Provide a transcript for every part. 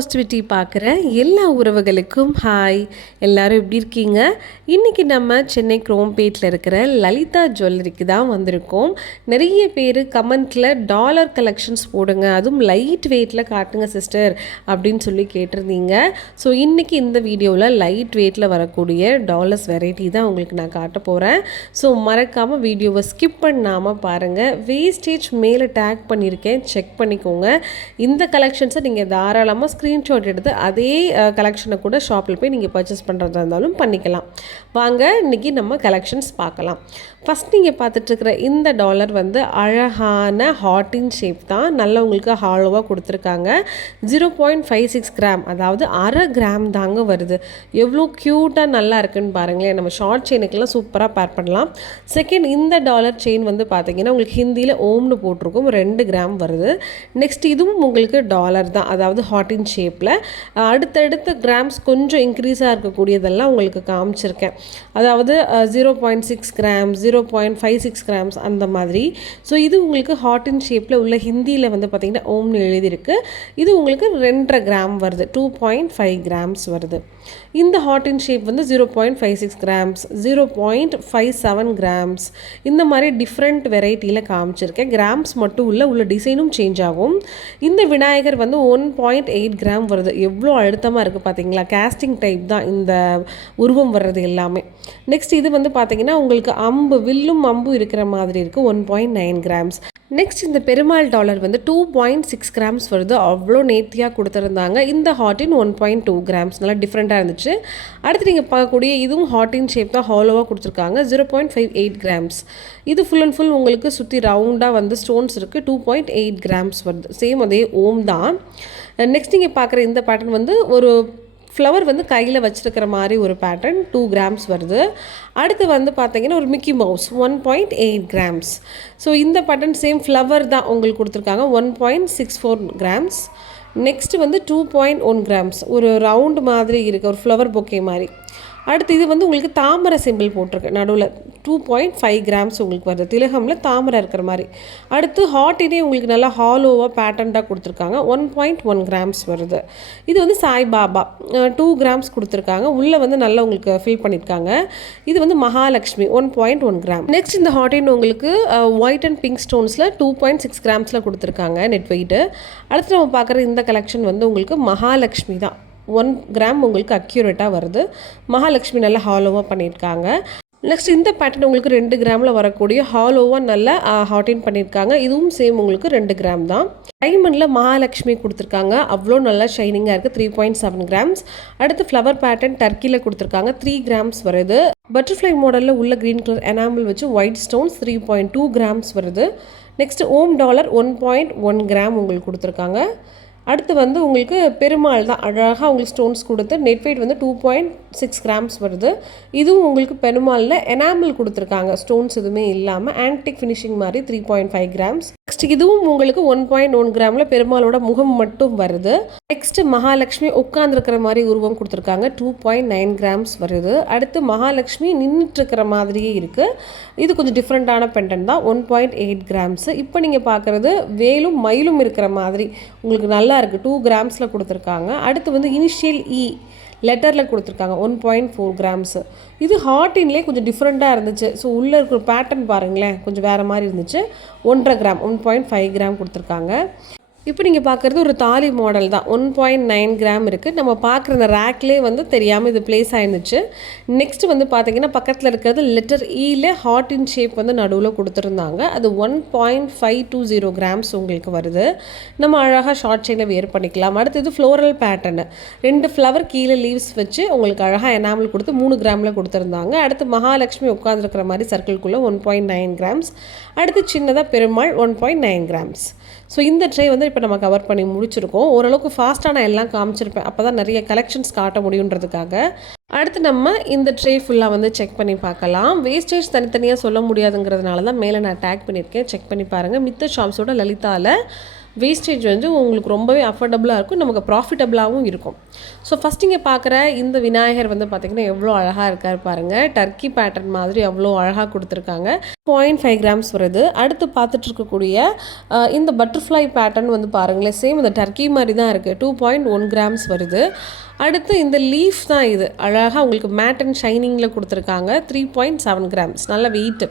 Positivity பார்க்குற எல்லா உறவுகளுக்கும் ஹாய். எல்லோரும் எப்படி இருக்கீங்க? இன்றைக்கி நம்ம சென்னை குரோம்பேட்டில் இருக்கிற லலிதா ஜுவல்லரிக்கு தான் வந்திருக்கோம். நிறைய பேர் கமெண்ட்டில் டாலர் கலெக்ஷன்ஸ் போடுங்க, அதுவும் லைட் வெயிட்டில் காட்டுங்க சிஸ்டர் அப்படின்னு சொல்லி கேட்டிருந்தீங்க. ஸோ இன்றைக்கி இந்த வீடியோவில் லைட் வெயிட்டில் வரக்கூடிய டாலர்ஸ் வெரைட்டி தான் உங்களுக்கு நான் காட்ட போகிறேன். ஸோ மறக்காமல் வீடியோவை ஸ்கிப் பண்ணாமல் பாருங்கள். வேஸ்டேஜ் மேலே டேக் பண்ணியிருக்கேன், செக் பண்ணிக்கோங்க. இந்த கலெக்ஷன்ஸை நீங்கள் தாராளமாக ஸ்க்ரீன்ஷாட் எடுத்து அதே கலெக்ஷனை கூட ஷாப்பில் போய் நீங்கள் பர்ச்சேஸ் பண்ணுறதா இருந்தாலும் பண்ணிக்கலாம். வாங்க இன்றைக்கி நம்ம கலெக்ஷன்ஸ் பார்க்கலாம். ஃபஸ்ட் நீங்கள் பார்த்துட்ருக்கிற இந்த டாலர் வந்து அழகான ஹார்டின் ஷேப் தான். நல்லா உங்களுக்கு ஹாலோவாக கொடுத்துருக்காங்க. 0.56 கிராம், அதாவது அரை கிராம் தாங்க வருது. எவ்வளோ க்யூட்டாக நல்லா இருக்குன்னு பாருங்களேன். நம்ம ஷார்ட் செயினுக்கெல்லாம் சூப்பராக பேர் பண்ணலாம். செகண்ட், இந்த டாலர் செயின் வந்து பார்த்தீங்கன்னா உங்களுக்கு ஹிந்தியில் ஓம்னு போட்டிருக்கும், 2 கிராம் வருது. நெக்ஸ்ட் இதுவும் உங்களுக்கு டாலர் தான், அதாவது ஹார்டின் ஷேப்பில். அடுத்தடுத்த கிராம்ஸ் கொஞ்சம் இன்க்ரீஸாக இருக்கக்கூடியதெல்லாம் உங்களுக்கு காமிச்சிருக்கேன். அதாவது 0.6 கிராம், 0.56 கிராம்ஸ் அந்த மாதிரி. ஸோ இது உங்களுக்கு ஹார்டின் ஷேப்பில் உள்ள ஹிந்தியில் வந்து பார்த்திங்கன்னா ஓம்னு எழுதியிருக்கு. இது உங்களுக்கு 2.5 கிராம் வருது, 2.5 கிராம்ஸ் வருது. இந்த ஹார்டின் ஷேப் வந்து 0.56 கிராம்ஸ், 0.57 கிராம்ஸ், இந்த மாதிரி டிஃப்ரெண்ட் வெரைட்டியில் காமிச்சிருக்கேன். கிராம்ஸ் மட்டும் உள்ள டிசைனும் சேஞ்ச் ஆகும். இந்த விநாயகர் வந்து 1.8 கிராம் வருது. எவ்வளோ அழுத்தமாக இருக்குது பார்த்தீங்களா? கேஸ்டிங் டைப் தான் இந்த உருவம் வர்றது எல்லாமே. நெக்ஸ்ட் இது வந்து பார்த்தீங்கன்னா உங்களுக்கு வில்லும் அம்பும் இருக்கிற மாதிரி இருக்குது, 1.9 கிராம்ஸ். நெக்ஸ்ட் இந்த பெருமாள் டாலர் வந்து 2.6 கிராம்ஸ் வருது. அவ்வளோ நேர்த்தியாக கொடுத்துருந்தாங்க. இந்த ஹார்டின் 1.2 கிராம்ஸ், நல்லா டிஃப்ரெண்ட்டாக இருந்துச்சு. அடுத்து நீங்கள் பார்க்கக்கூடிய இதுவும் ஹார்டின் ஷேப் தான், ஹாலோவாக கொடுத்துருக்காங்க, 0.58 கிராம்ஸ். இது ஃபுல் அண்ட் ஃபுல் உங்களுக்கு சுற்றி ரவுண்டாக வந்து ஸ்டோன்ஸ் இருக்குது, 2.8 கிராம்ஸ் வருது. சேம் அதே ஓம் தான். நெக்ஸ்ட் நீங்கள் பார்க்குற இந்த பேட்டர்ன் வந்து ஒரு ஃப்ளவர் வந்து கையில் வச்சுருக்கிற மாதிரி ஒரு பேட்டர்ன், 2 கிராம்ஸ் வருது. அடுத்து வந்து பார்த்தீங்கன்னா ஒரு மிக்கி மவுஸ், 1.8 கிராம்ஸ். ஸோ இந்த பேட்டர்ன் சேம் ஃப்ளவர் தான் உங்களுக்கு கொடுத்துருக்காங்க, 1.64 கிராம்ஸ். நெக்ஸ்ட்டு வந்து 2.1 கிராம்ஸ், ஒரு ரவுண்டு மாதிரி இருக்குது, ஒரு ஃப்ளவர் பொக்கே மாதிரி. அடுத்து இது வந்து உங்களுக்கு தாமரை சிம்பிள் போட்டிருக்கு நடுவில், 2.5 கிராம்ஸ் உங்களுக்கு வருது. திலகமில் தாமரை இருக்கிற மாதிரி. அடுத்து ஹார்ட்டினே உங்களுக்கு நல்லா ஹாலோவாக பேட்டர்ன்டாக கொடுத்துருக்காங்க, 1.1 கிராம்ஸ் வருது. இது வந்து சாய்பாபா, 2 கிராம்ஸ் கொடுத்துருக்காங்க. உள்ளே வந்து நல்லா உங்களுக்கு ஃபில் பண்ணியிருக்காங்க. இது வந்து மகாலட்சுமி, 1.1 கிராம். நெக்ஸ்ட் இந்த ஹார்ட்டின் உங்களுக்கு ஒயிட் அண்ட் பிங்க் ஸ்டோன்ஸில் 2.6 கிராம்ஸில் கொடுத்துருக்காங்க நெட் வெயிட்டு. அடுத்து நம்ம பார்க்குற இந்த கலெக்ஷன் வந்து உங்களுக்கு மகாலட்சுமி தான், 1 கிராம் உங்களுக்கு அக்யூரேட்டாக வருது. மகாலட்சுமி நல்லா ஹாலோவாக பண்ணியிருக்காங்க. நெக்ஸ்ட் இந்த பேட்டர்ன் உங்களுக்கு 2 கிராமில் வரக்கூடிய ஹாலோவாக நல்லா ஹார்டின் பண்ணியிருக்காங்க. இதுவும் சேம் உங்களுக்கு 2 கிராம் தான். டைமண்டில் மகாலட்சுமி கொடுத்துருக்காங்க, அவ்வளோ நல்லா ஷைனிங்காக இருக்குது, 3.7 கிராம்ஸ். அடுத்து ஃப்ளவர் பேட்டர்ன் டர்க்கியில் கொடுத்துருக்காங்க, 3 கிராம்ஸ் வருது. பட்டர்ஃப்ளை மாடலில் உள்ள க்ரீன் கலர் எனாமல் வச்சு ஒயிட் ஸ்டோன்ஸ், 3.2 கிராம்ஸ் வருது. நெக்ஸ்ட் ஓம் டாலர் 1.1 கிராம் உங்களுக்கு கொடுத்துருக்காங்க. அடுத்து வந்து உங்களுக்கு பெருமாள் தான், அழகாக உங்களுக்கு ஸ்டோன்ஸ் கொடுத்து நெட் வெயிட் வந்து 2.6 கிராம்ஸ் வருது. இதுவும் உங்களுக்கு பெருமாளில் எனாமல் கொடுத்துருக்காங்க, ஸ்டோன்ஸ் எதுவுமே இல்லாமல் ஆன்டிக் ஃபினிஷிங் மாதிரி, 3.5 கிராம்ஸ். நெக்ஸ்ட் இதுவும் உங்களுக்கு 1.1 கிராமில் பெருமாளோட முகம் மட்டும் வருது. நெக்ஸ்ட் மகாலட்சுமி உட்காந்துருக்கிற மாதிரி உருவம் கொடுத்துருக்காங்க, 2.9 கிராம்ஸ் வருது. அடுத்து மகாலட்சுமி நின்றுட்டுருக்கிற மாதிரியே இருக்குது. இது கொஞ்சம் டிஃப்ரெண்ட்டான பெண்டன் தான், 1.8 கிராம்ஸ். இப்போ நீங்கள் பார்க்குறது வேலும் மயிலும் இருக்கிற மாதிரி உங்களுக்கு நல்லா இருக்குது, 2 கிராம்ஸில் கொடுத்துருக்காங்க. அடுத்து வந்து இனிஷியல் லெட்டரில் கொடுத்துருக்காங்க, 1.4 கிராம்ஸு. இது ஹார்டின்லேயே கொஞ்சம் டிஃப்ரெண்ட்டாக இருந்துச்சு. ஸோ உள்ளே இருக்கிற பேட்டர்ன் பாருங்களேன், கொஞ்சம் வேறு மாதிரி இருந்துச்சு. 1.5 கிராம், 1.5 கிராம் கொடுத்துருக்காங்க. இப்போ நீங்கள் பார்க்குறது ஒரு தாலி மாடல் தான், 1.9 கிராம் இருக்குது. நம்ம பார்க்குற இந்த ரேக்லேயே வந்து தெரியாமல் இது பிளேஸ் ஆயிருந்துச்சு. நெக்ஸ்ட் வந்து பார்த்தீங்கன்னா பக்கத்தில் இருக்கிறது லெட்டர் ஹார்டின் ஷேப் வந்து நடுவில் கொடுத்துருந்தாங்க. அது 1.520 கிராம்ஸ் உங்களுக்கு வருது. நம்ம அழகாக ஷார்ட் செயினில் வேர் பண்ணிக்கலாம். அடுத்தது ஃப்ளோரல் பேட்டர்னு, 2 ஃப்ளவர் கீழே லீவ்ஸ் வச்சு உங்களுக்கு அழகாக எனாமல் கொடுத்து 3 கிராமில் கொடுத்துருந்தாங்க. அடுத்து மகாலட்சுமி உட்காந்துருக்கிற மாதிரி சர்க்கிள்குள்ளே 1.9 கிராம்ஸ். அடுத்து சின்னதாக பெருமாள் 1.9 கிராம்ஸ். ஸோ இந்த ட்ரே வந்து இப்போ நம்ம கவர் பண்ணி முடிச்சிருக்கோம். ஓரளவுக்கு ஃபாஸ்ட்டாக நான் எல்லாம் காமிச்சிருப்பேன், அப்போ தான் நிறைய கலெக்ஷன்ஸ் காட்ட முடியுன்றதுக்காக. அடுத்து நம்ம இந்த ட்ரே ஃபுல்லாக வந்து செக் பண்ணி பார்க்கலாம். வேஸ்டேஜ் தனித்தனியாக சொல்ல முடியாதுங்கிறதுனால தான் மேலே நான் டேக் பண்ணியிருக்கேன், செக் பண்ணி பாருங்கள். மித்த ஷாப்ஸோட லலிதாவில் வேஸ்டேஜ் வந்து உங்களுக்கு ரொம்பவே அஃபோர்டபுளாக இருக்கும், நமக்கு ப்ராஃபிட்டபுளாகவும் இருக்கும். ஸோ ஃபஸ்ட் இங்கே பார்க்குற இந்த விநாயகர் வந்து பார்த்திங்கன்னா எவ்வளோ அழகாக இருக்கார் பாருங்கள். டர்க்கி பேட்டர்ன் மாதிரி அவ்வளோ அழகாக கொடுத்துருக்காங்க. 0.5 கிராம்ஸ் வருது. அடுத்து பார்த்துட்டு இருக்கக்கூடிய இந்த பட்டர்ஃப்ளை பேட்டர்ன் வந்து பாருங்களேன், சேம் இந்த டர்க்கி மாதிரி தான் இருக்குது. 2.1 கிராம்ஸ் வருது. அடுத்து இந்த லீஃப் தான் இது அழகாக உங்களுக்கு மேட் அண்ட் ஷைனிங்கில் கொடுத்துருக்காங்க. 3.7 கிராம்ஸ், நல்ல வெயிட்டு.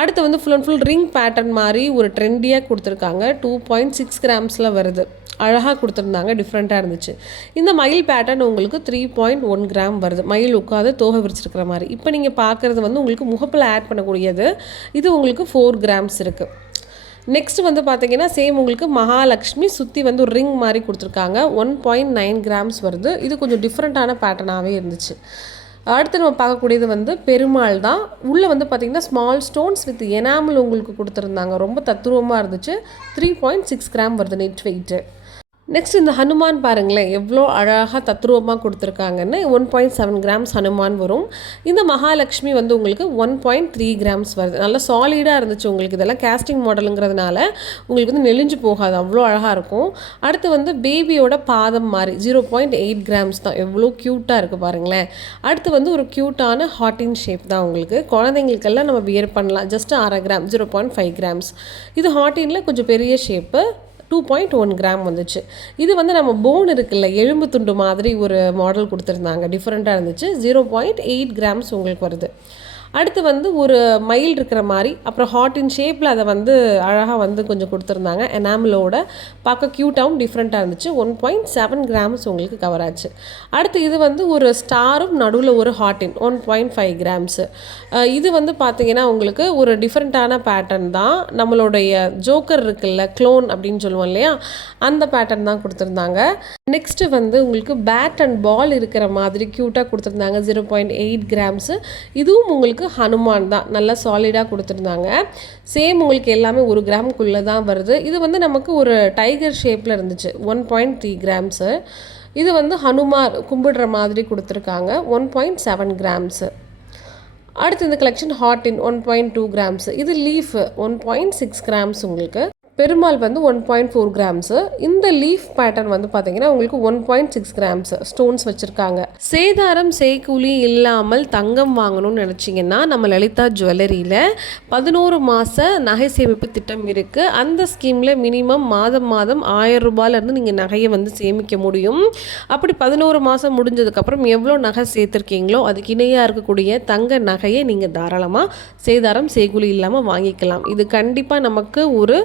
அடுத்து வந்து full and full ring pattern மாதிரி ஒரு ட்ரெண்டியாக கொடுத்துருக்காங்க. 2.6 கிராம்ஸில் வருது. அழகாக கொடுத்துருந்தாங்க, டிஃப்ரெண்ட்டாக இருந்துச்சு. இந்த மயில் பேட்டர்ன் உங்களுக்கு 3.1 கிராம் வருது. மயில் உட்காந்து தோகை விரிச்சிருக்கிற மாதிரி. இப்போ நீங்கள் பார்க்குறது வந்து உங்களுக்கு முகப்பில் ஆட் பண்ணக்கூடியது. இது உங்களுக்கு 4 கிராம்ஸ் இருக்குது. நெக்ஸ்ட் வந்து பார்த்தீங்கன்னா சேம் உங்களுக்கு மகாலட்சுமி சுற்றி வந்து ஒரு ரிங் மாதிரி கொடுத்துருக்காங்க. 1.9 கிராம்ஸ் வருது. இது கொஞ்சம் டிஃப்ரெண்ட்டான பேட்டர்னாகவே இருந்துச்சு. அடுத்து நம்ம பார்க்கக்கூடியது வந்து பெருமாள் தான். உள்ளே வந்து பார்த்திங்கன்னா ஸ்மால் ஸ்டோன்ஸ் வித் எனாமல் உங்களுக்கு கொடுத்துருந்தாங்க. ரொம்ப தத்ரூபமாக இருந்துச்சு. 3.6 கிராம் வருது நெட் வெயிட்டு. நெக்ஸ்ட் இந்த ஹனுமான் பாருங்களேன், எவ்வளோ அழகாக தத்ரூபமாக கொடுத்துருக்காங்கன்னு. 1.7 கிராம்ஸ் ஹனுமான் வரும். இந்த மகாலட்சுமி வந்து உங்களுக்கு 1.3 கிராம்ஸ் வருது. நல்லா சாலிடாக இருந்துச்சு உங்களுக்கு. இதெல்லாம் கேஸ்டிங் மாடலுங்கிறதுனால உங்களுக்கு வந்து நெளிஞ்சு போகாது, அவ்வளோ அழகாக இருக்கும். அடுத்து வந்து பேபியோட பாதம் மாதிரி 0.8 கிராம்ஸ் தான். எவ்வளோ க்யூட்டாக இருக்குது பாருங்களேன். அடுத்து வந்து ஒரு க்யூட்டான ஹார்டின் ஷேப் தான் உங்களுக்கு. குழந்தைங்களுக்கெல்லாம் நம்ம வியர் பண்ணலாம். Just 1/2 gram, 0.5 grams. இது ஹார்டினில் கொஞ்சம் பெரிய ஷேப்பு. 2.1 கிராம் வந்துச்சு. இது வந்து நம்ம போன் இருக்குல்ல, எலும்பு துண்டு மாதிரி ஒரு மாடல் கொடுத்துருந்தாங்க, டிஃப்ரெண்ட்டாக இருந்துச்சு. 0.8 கிராம்ஸ் உங்களுக்கு வருது. அடுத்து வந்து ஒரு மயில் இருக்கிற மாதிரி, அப்புறம் ஹார்ட் இன் ஷேப்பில் அதை வந்து அழகாக வந்து கொஞ்சம் கொடுத்துருந்தாங்க. எனாமலோட பார்க்க க்யூட்டாகவும் டிஃப்ரெண்ட்டாக இருந்துச்சு. 1.7 கிராம்ஸ் உங்களுக்கு கவர் ஆச்சு. அடுத்து இது வந்து ஒரு ஸ்டாரும் நடுவில் ஒரு ஹார்ட்டின் 1.5 கிராம்ஸு. இது வந்து பார்த்திங்கன்னா உங்களுக்கு ஒரு டிஃப்ரெண்ட்டான பேட்டர்ன் தான். நம்மளுடைய ஜோக்கர் இருக்குல்ல, க்ளோன் அப்படின்னு சொல்லுவோம் இல்லையா, அந்த பேட்டர்ன் தான் கொடுத்துருந்தாங்க. நெக்ஸ்ட்டு வந்து உங்களுக்கு பேட் அண்ட் பால் இருக்கிற மாதிரி க்யூட்டாக கொடுத்துருந்தாங்க. 0.8 கிராம்ஸு. இதுவும் உங்களுக்கு ஹனுமான் தான், நல்லா சாலிடாக கொடுத்துருந்தாங்க. சேம் உங்களுக்கு எல்லாமே 1 கிராமுக்குள்ளே தான் வருது. இது வந்து நமக்கு ஒரு டைகர் ஷேப்பில் இருந்துச்சு. 1.3 கிராம்ஸு. இது வந்து ஹனுமார் கும்பிடுற மாதிரி கொடுத்துருக்காங்க. 1.7 கிராம்ஸு. அடுத்து இந்த கலெக்ஷன் ஹார்டின் 1.2 கிராம்ஸு. இது லீஃப் 1.6 கிராம்ஸ் உங்களுக்கு. பெருமாள் வந்து 1.4 கிராம்ஸு. இந்த லீஃப் பேட்டர்ன் வந்து பார்த்தீங்கன்னா உங்களுக்கு 1.6 கிராம்ஸ் ஸ்டோன்ஸ் வச்சுருக்காங்க. சேதாரம் செய்கூலி இல்லாமல் தங்கம் வாங்கணும்னு நினச்சிங்கன்னா நம்ம லலிதா ஜுவல்லரியில் 11 மாத நகை சேமிப்பு திட்டம் இருக்குது. அந்த ஸ்கீமில் மினிமம் மாதம் 1000 ரூபாயிலேருந்து நீங்கள் நகையை வந்து சேமிக்க முடியும். அப்படி 11 மாதம் முடிஞ்சதுக்கப்புறம் எவ்வளோ நகை சேர்த்துருக்கீங்களோ அதுக்கு இணையாக இருக்கக்கூடிய தங்க நகையை நீங்கள் தாராளமாக சேதாரம் செய்கூலி இல்லாமல் வாங்கிக்கலாம். இது கண்டிப்பாக நமக்கு ஒரு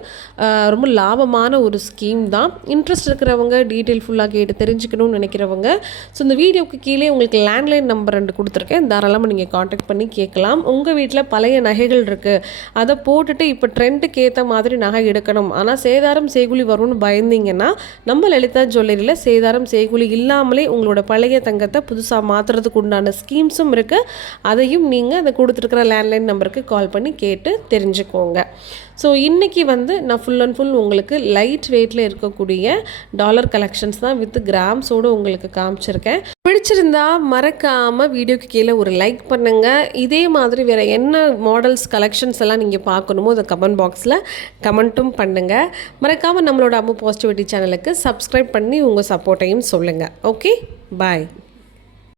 ரொம்ப லாபமான ஒரு ஸ்கீம் தான். இன்ட்ரெஸ்ட் இருக்கிறவங்க, டீட்டெயில் ஃபுல்லாக கேட்டு தெரிஞ்சுக்கணும்னு நினைக்கிறவங்க, ஸோ இந்த வீடியோவுக்கு கீழே உங்களுக்கு லேண்ட்லைன் நம்பர் 2 கொடுத்துருக்கேன், தாராளமாக நீங்கள் காண்டாக்ட் பண்ணி கேட்கலாம். உங்கள் வீட்டில் பழைய நகைகள் இருக்குது, அதை போட்டுட்டு இப்போ ட்ரெண்டுக்கு ஏற்ற மாதிரி நகை எடுக்கணும், ஆனால் சேதாரம் செய்கூலி வரும்னு பயந்தீங்கன்னா நம்ம லலிதா ஜுவல்லரியில் சேதாரம் செய்கூலி இல்லாமலே உங்களோட பழைய தங்கத்தை புதுசாக மாற்றுறதுக்கு உண்டான ஸ்கீம்ஸும் இருக்குது. அதையும் நீங்கள் அதை கொடுத்துருக்கிற லேண்ட்லைன் நம்பருக்கு கால் பண்ணி கேட்டு தெரிஞ்சுக்கோங்க. ஸோ இன்றைக்கி வந்து நான் ஃபுல் அண்ட் ஃபுல் உங்களுக்கு லைட் வெயிட்டில் இருக்கக்கூடிய டாலர் கலெக்ஷன்ஸ் தான் வித் கிராம்ஸோடு உங்களுக்கு காமிச்சிருக்கேன். பிடிச்சிருந்தா மறக்காமல் வீடியோக்கு கீழே ஒரு லைக் பண்ணுங்கள். இதே மாதிரி வேறு என்ன மாடல்ஸ் கலெக்ஷன்ஸ் எல்லாம் நீங்கள் பார்க்கணுமோ அதை கமெண்ட் பாக்ஸில் கமெண்ட்டும் பண்ணுங்கள். மறக்காமல் நம்மளோட அம்மு பாசிட்டிவிட்டி சேனலுக்கு சப்ஸ்கிரைப் பண்ணி உங்கள் சப்போர்ட்டையும் சொல்லுங்கள். ஓகே, பாய்.